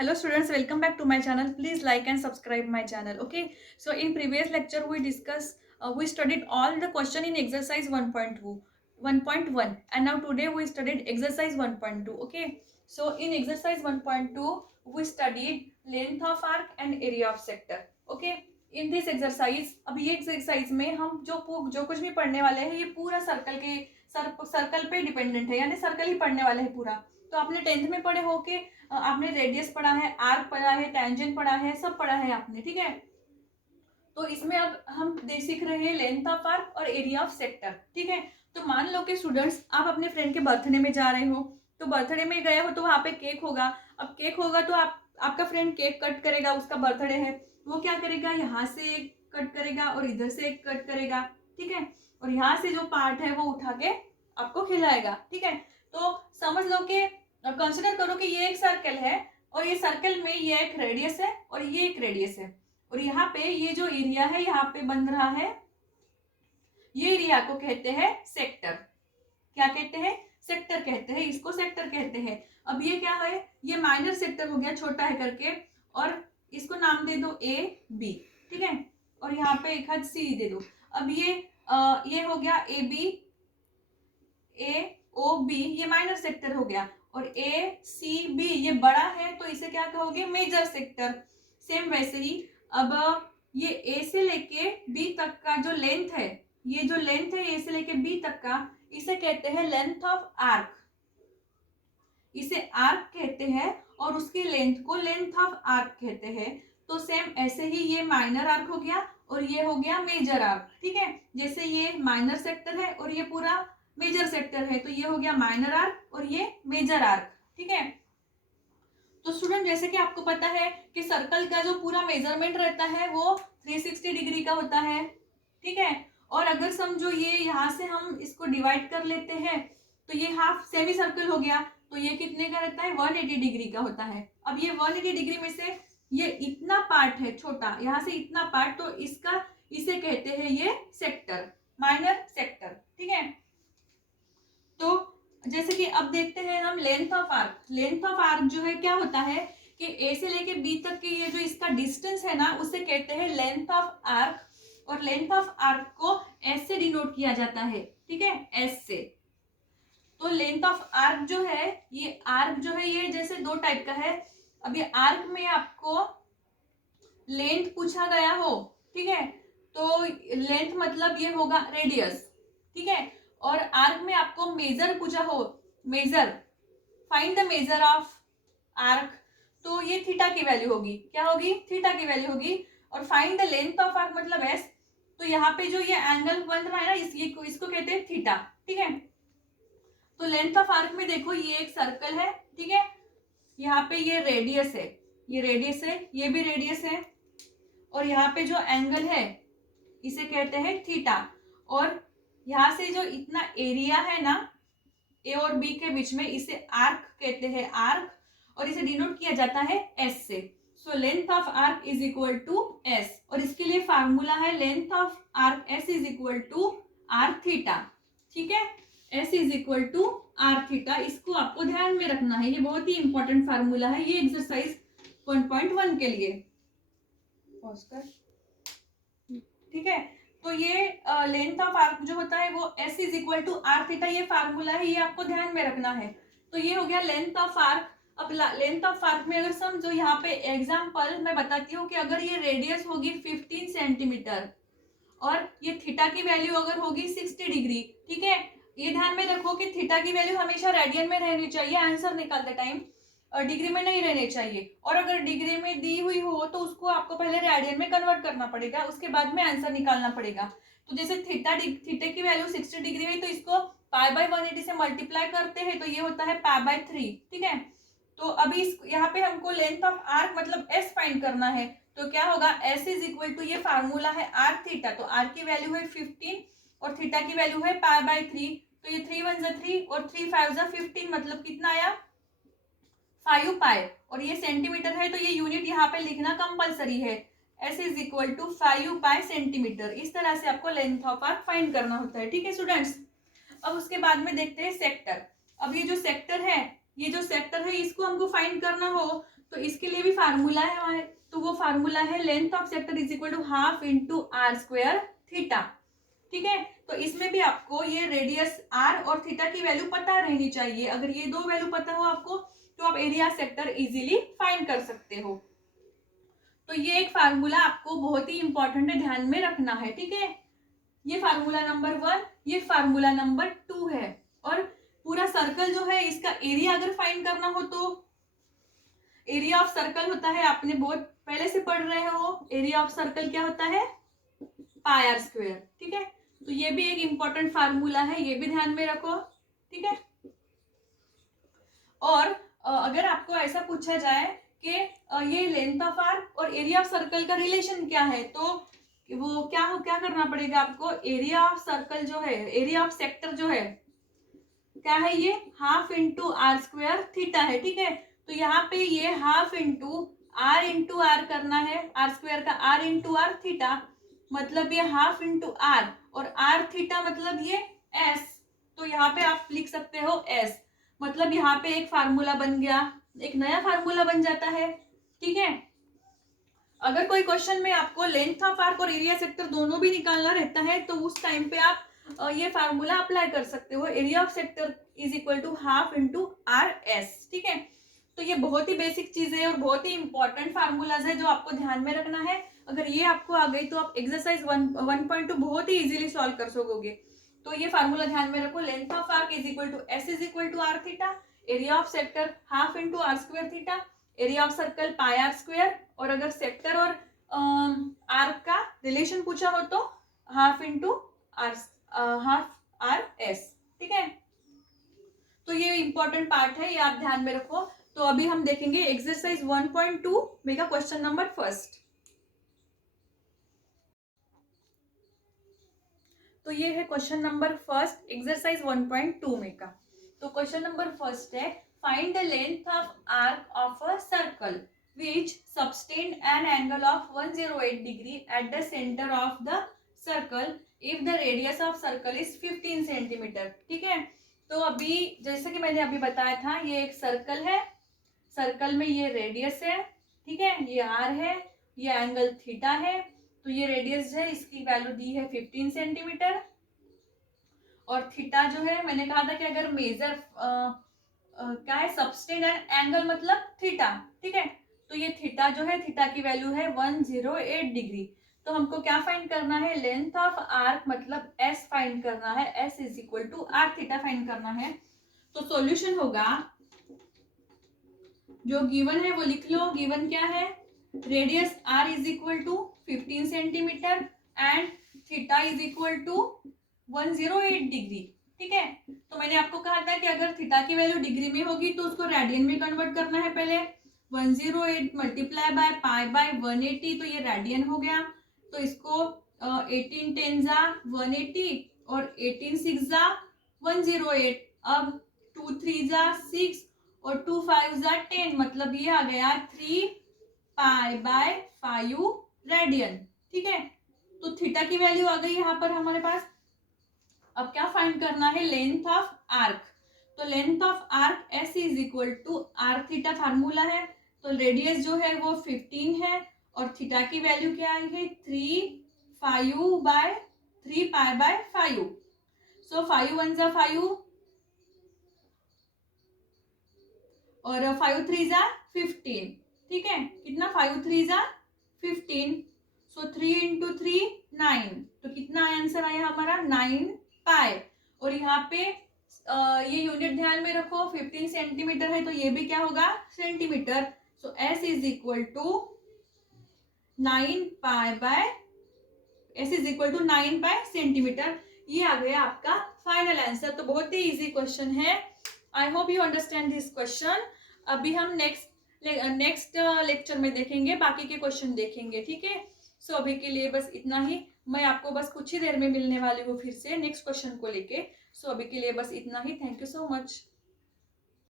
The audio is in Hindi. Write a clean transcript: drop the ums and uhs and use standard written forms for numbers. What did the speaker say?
Hello students, welcome back to my channel. Please like and subscribe my channel. Okay, so in previous lecture we studied all the question in exercise 1.1, and now today we studied exercise 1.2. Okay, so in exercise 1.2 we studied length of arc and area of sector. Okay, in this exercise, अभी ये exercise में हम जो कुछ भी पढ़ने वाले हैं ये पूरा सर्कल पे डिपेंडेंट है, यानी सर्कल ही पढ़ने वाले हैं पूरा. तो आपने 10th में पढ़े हो कि आपने रेडियस पढ़ा है, आर्क पढ़ा है, टेंजेंट पढ़ा है, सब पढ़ा है आपने. ठीक है, तो इसमें अब हम सीख रहे हैं लेंथ ऑफ आर्क और एरिया ऑफ सेक्टर. ठीक है, तो मान लो कि स्टूडेंट्स आप अपने फ्रेंड के बर्थडे में जा रहे हो, तो बर्थडे में गए हो तो वहां पे केक होगा. अब केक होगा तो आपका फ्रेंड केक कट करेगा, उसका बर्थडे है, वो क्या करेगा, यहाँ से एक कट करेगा और इधर से एक कट करेगा. ठीक है, और यहाँ से जो पार्ट है वो उठा के आपको खिलाएगा. ठीक है, तो समझ लो कि कंसिडर करो कि ये एक सर्कल है और ये सर्कल में ये एक रेडियस है और ये एक रेडियस है, और यहाँ पे ये जो एरिया है यहाँ पे बन रहा है, ये एरिया को कहते हैं सेक्टर. क्या कहते हैं? सेक्टर कहते हैं, इसको सेक्टर कहते हैं. अब ये क्या है, ये माइनर सेक्टर हो गया, छोटा है करके, और इसको नाम दे दो ए बी. ठीक है, और यहाँ पे एक हाथ सी दे दो. अब ये हो गया A B, A O B, ये माइनर सेक्टर हो गया, और ए सी बी ये बड़ा है तो इसे क्या कहोगे, मेजर सेक्टर. सेम वैसे ही अब ये ए से लेके बी तक का जो लेंथ है, ये जो लेंथ है ए से लेके बी तक का, इसे कहते हैं लेंथ ऑफ आर्क. इसे आर्क कहते हैं और उसकी लेंथ को लेंथ ऑफ आर्क कहते हैं. तो सेम ऐसे ही ये माइनर आर्क हो गया और ये हो गया मेजर आर्क. ठीक है, जैसे ये माइनर सेक्टर है और ये पूरा मेजर सेक्टर है, तो ये हो गया माइनर आर्क और ये मेजर आर्क. ठीक है, तो स्टूडेंट जैसे कि आपको पता है कि सर्कल का जो पूरा मेजरमेंट रहता है वो 360 डिग्री का होता है. ठीक है, और अगर समझो ये यहाँ से हम इसको डिवाइड कर लेते हैं तो ये हाफ सेमी सर्कल हो गया, तो ये कितने का रहता है, 180 डिग्री का होता है. अब ये 180 डिग्री में से ये इतना पार्ट है छोटा, यहाँ से इतना पार्ट, तो इसे कहते हैं ये सेक्टर, माइनर सेक्टर. ठीक है, तो जैसे कि अब देखते हैं हम length of arc. Length of arc जो है क्या होता है कि ए से लेके बी तक के ये जो इसका डिस्टेंस है ना, उसे कहते हैं लेंथ ऑफ आर्क, और लेंथ ऑफ आर्क को एस से डिनोट किया जाता है. ठीक है, एस से. तो लेंथ ऑफ आर्क जो है, ये आर्क जो है ये जैसे दो टाइप का है. अब ये आर्क में आपको लेंथ पूछा गया हो, ठीक है, तो लेंथ मतलब ये होगा रेडियस. ठीक है, और आर्क में आपको मेजर पूछा हो, major, find the major of arc, तो ये थीटा की वैल्यू होगी. क्या होगी? थीटा की वैल्यू होगी. और find the length of arc मतलब एस, तो यहाँ पे जो ये एंगल बन रहा है ना, इसको कहते हैं थीटा. ठीक है, तो लेंथ ऑफ आर्क में देखो ये एक सर्कल है. ठीक है, यहाँ पे ये रेडियस है, ये रेडियस है, ये भी रेडियस है, और यहाँ पे जो एंगल है इसे कहते हैं थीटा. और यहाँ से जो इतना एरिया है ना ए और बी के बीच में, इसे आर्क कहते हैं, आर्क, और इसे डिनोट किया जाता है एस से. So length of arc is equal to S, और इसके लिए फार्मूला है length of arc S is equal to R theta. ठीक है, S is equal to R theta, इसको आपको ध्यान में रखना है, ये बहुत ही इंपॉर्टेंट फार्मूला है ये एक्सरसाइज 1.1 के लिए. ठीक है, तो ये लेंथ ऑफ आर्क जो होता है वो S is equal to R theta, ये फार्मूला है, ये आपको ध्यान में रखना है. तो ये हो गया लेंथ ऑफ आर्क. अब लेंथ ऑफ आर्क में अगर समझो, यहाँ पे एग्जांपल मैं बताती हूँ कि अगर ये रेडियस होगी 15 सेंटीमीटर और ये थीटा की वैल्यू अगर होगी 60 डिग्री. ठीक है, ये ध्यान में रखो कि थीटा की वैल्यू हमेशा रेडियन में रहनी चाहिए आंसर निकालते टाइम, और डिग्री में नहीं रहने चाहिए. और अगर डिग्री में दी हुई हो तो उसको आपको पहले रेडियन में कन्वर्ट करना पड़ेगा, उसके बाद में आंसर निकालना पड़ेगा. तो जैसे थीटा की वैल्यू 60 डिग्री है, तो इसको पाई बाय 180 से मल्टीप्लाई करते हैं, तो ये होता है पाई बाय 3. ठीक है, तो अभी यहाँ पे हमको लेंथ ऑफ आर्क मतलब एस फाइंड करना है, तो क्या होगा, एस इज इक्वल टू, ये फार्मूला है आर थीटा, तो आर की वैल्यू है 15 और थीटा की वैल्यू है पाई बाय 3, तो ये 3 1 जा 3 और 3 5 जा 15, मतलब कितना आया, 5 पाई. और ये सेंटीमीटर है तो ये यूनिट यहाँ पे लिखना कंपलसरी है, S is equal to 5 pi centimetre. इस तरह से आपको लेंथ ऑफ आर्क फाइंड करना होता है. ठीक है स्टूडेंट्स, अब उसके बाद में देखते हैं सेक्टर. अब ये जो सेक्टर है, ये जो सेक्टर है इसको हमको फाइंड करना हो तो इसके लिए भी फार्मूला है हमारे, तो वो फार्मूला है length of sector is equal to half into R square theta. ठीक है, तो इसमें भी आपको ये रेडियस आर और थीटा की वैल्यू पता रहनी चाहिए। अगर ये दो वैल्यू पता हो आपको तो आप एरिया सेक्टर इजीली फाइंड कर सकते हो। तो ये एक फार्मूला आपको बहुत ही इंपॉर्टेंट है, ध्यान में रखना है। ठीक है, ये फार्मूला नंबर 1, ये फार्मूला नंबर 2 है। और पूरा सर्कल जो है इसका एरिया अगर फाइंड करना हो तो एरिया ऑफ सर्कल होता है, आपने बहुत पहले से पढ़ रहे हो, एरिया ऑफ सर्कल क्या होता है, पाई आर स्क्वायर। ठीक है, तो ये भी एक इंपॉर्टेंट फार्मूला है, ये भी ध्यान में रखो। ठीक है, और अगर आपको ऐसा पूछा जाए कि ये लेंथ ऑफ आर्क और एरिया ऑफ सर्कल का रिलेशन क्या है, तो वो क्या करना पड़ेगा आपको, एरिया ऑफ सर्कल जो है, एरिया ऑफ सेक्टर जो है क्या है, ये half into R square theta है। ठीक है, तो यहाँ पे ये हाफ इंटू आर करना है, आर स्क्वायर का आर इंटू आर थीटा, मतलब ये हाफ इंटू आर और आर थीटा मतलब ये एस। तो यहाँ पे आप लिख सकते हो एस, मतलब यहाँ पे एक फार्मूला बन गया, एक नया फार्मूला बन जाता है। ठीक है, अगर कोई क्वेश्चन में आपको लेंथ ऑफ आर्क और एरिया सेक्टर दोनों भी निकालना रहता है तो उस टाइम पे आप ये फार्मूला अप्लाई कर सकते हो, area of sector is equal to half into R S. ठीक है, तो ये बहुत ही बेसिक चीज है और बहुत ही इंपॉर्टेंट फार्मूलाज है जो आपको ध्यान में रखना है। अगर ये आपको आ गई तो आप एक्सरसाइज 1.2 बहुत ही इजीली सॉल्व कर सकोगे। तो ये फार्मूला ध्यान में रखो, length of arc is equal to S is equal to R theta, area of sector half into R square theta, area of circle pi R square, और अगर सेक्टर और आर्क का रिलेशन पूछा हो तो half into half are S. ठीक है, तो ये इंपॉर्टेंट पार्ट है, ये आप ध्यान में रखो। तो अभी हम देखेंगे एक्सरसाइज 1.2 में का क्वेश्चन नंबर फर्स्ट। तो ये है क्वेश्चन नंबर फर्स्ट एक्सरसाइज 1.2 में का। तो क्वेश्चन नंबर फर्स्ट है, find the length of arc of a circle which subtend an angle of 108 degree at the center of the circle if the radius of circle is 15 centimetre. ठीक है, तो अभी जैसे कि मैंने अभी बताया था, ये एक सर्कल है, सर्कल में ये रेडियस है। ठीक है, ये आर है, ये एंगल थीटा है, तो ये रेडियस है, इसकी वैल्यू दी है 15 सेंटीमीटर। और थीटा जो है, मैंने कहा था कि अगर मेजर क्या है, सबटेंड एंगल मतलब थीटा। ठीक है, तो ये थीटा जो है, थीटा की वैल्यू है 108 डिग्री। तो हमको क्या फाइंड करना है, लेंथ ऑफ आर्क मतलब एस फाइंड करना है, S is equal to R theta find करना है। तो सॉल्यूशन होगा, जो गिवन है वो लिख लो। गिवन क्या है, radius R is equal to 15 centimetre and theta is equal to 108 degree. ठीक है, तो मैंने आपको कहा था कि अगर थीटा की वैल्यू डिग्री में होगी तो उसको रेडियन में कन्वर्ट करना है। पहले 108 मल्टीप्लाई बाय पाई बाय 180, तो ये रेडियन हो गया। तो इसको 18 10 जा 180 और 18 6 जा 108। अब 2 3 जा 6 और 2 5 जा 10, मतलब ये आ गया 3 पाई बाय 5 रेडियन। ठीक है, तो थीटा की वैल्यू आ गई यहाँ पर हमारे पास। अब क्या फाइंड करना है, लेंथ ऑफ आर्क। तो length of arc S is equal to R theta formula है। तो रेडियस जो है वो 15 है और थीटा की वैल्यू क्या आई है, 3 पाई बाय 5। सो 5 1 जा 5 और 5 3 जा 15। ठीक है, कितना, 5 3 जा 15, सो 3 इंटू 3 9। तो कितना आंसर आया हमारा, 9 पाई। और यहाँ पे ये यूनिट ध्यान में रखो, 15 सेंटीमीटर है तो ये भी क्या होगा, centimetre. So S is equal to 9 pi by, S is equal to 9 pi centimetre. ये आ गया आपका फाइनल आंसर। तो बहुत ही इजी क्वेश्चन है। I hope you understand this question. अभी हम नेक्स्ट लेक्चर में देखेंगे, बाकी के क्वेश्चन देखेंगे। ठीक है, सो अभी के लिए बस इतना ही। मैं आपको बस कुछ ही देर में मिलने वाली हूँ फिर से नेक्स्ट क्वेश्चन को लेके। सो अभी के लिए बस इतना ही। Thank you so much.